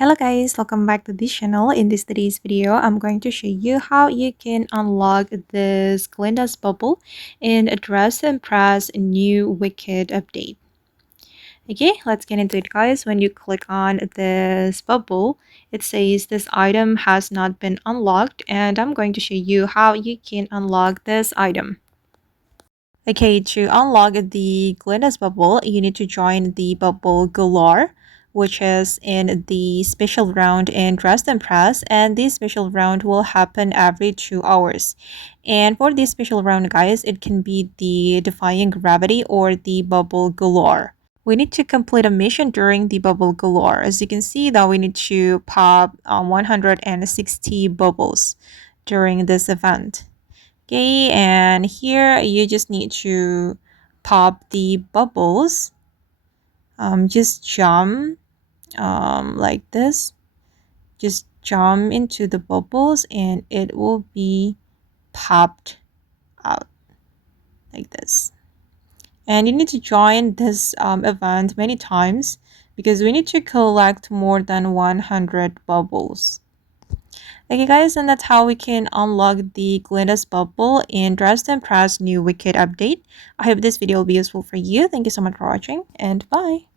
Hello guys, welcome back to this channel. In today's video, I'm going to show you how you can unlock this Glinda's bubble and address and press new wicked update. Okay, let's get into it guys. When you click on this bubble, it says this item has not been unlocked, and I'm going to show you how you can unlock this item. Okay, to unlock the Glinda's bubble, you need to join the Bubble Galore, which is in the special round in Dress and Press, and this special round will happen every 2 hours. And for this special round, guys, it can be the Defying Gravity or the Bubble Galore. We need to complete a mission during the Bubble Galore. As you can see, that we need to pop 160 bubbles during this event. Okay, and here you just need to pop the bubbles. Just jump like this. Just jump into the bubbles and it will be popped out like this. And you need to join this event many times because we need to collect more than 100 bubbles. Okay guys, and that's how we can unlock the Glinda's bubble in Dress and Press new Wicked update. I hope this video will be useful for you. Thank you so much for watching and bye.